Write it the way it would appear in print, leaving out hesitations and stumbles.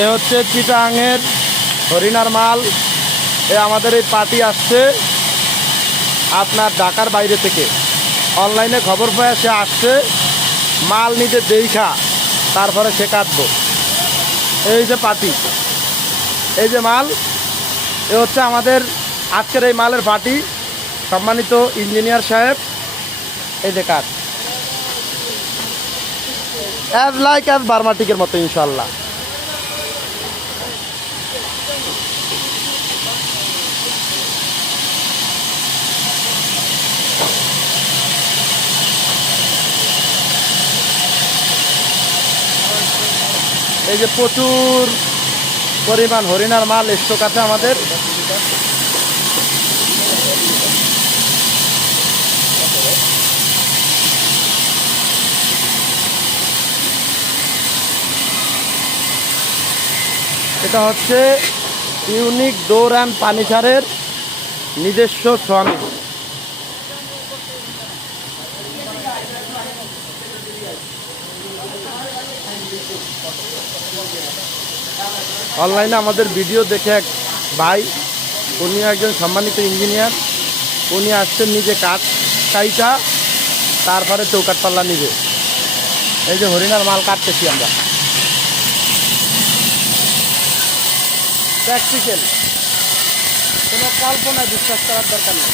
এ হচ্ছে চিটাঙের হরিণার মাল। আমাদের এই পার্টি আসছে আপনার ঢাকার বাইরে থেকে, অনলাইনে খবর পেয়ে সে আসছে মাল নিতে দেখা তারপরে সে কাটবো। এই যে পার্টি, এই যে মাল, এ হচ্ছে আমাদের আজকের এই মালের পার্টি। সম্মানিত ইঞ্জিনিয়ার সাহেব, এই যে কাঠ অ্যাজ লাইক অ্যাজ বার্মাটিকের মতো ইনশাল্লাহ। এই যে প্রচুর পরিমাণ হরিণার মাল স্টক আছে আমাদের। এটা হচ্ছে ইউনিক ডোর অ্যান্ড ফার্নিচারের নিজস্ব শ্রমিক। অনলাইনে আমাদের ভিডিও দেখে এক ভাই, উনি একজন সম্মানিত ইঞ্জিনিয়ার, উনি আসছেন নিজে কাঠ কাইটা তারপরে চৌকাঠ পাল্লা নিবে। এই যে হরিণার মাল কাটতেছি আমরা, প্র্যাকটিক্যাল, কোনো কল্পনায় বিশ্বাস করার দরকার নেই।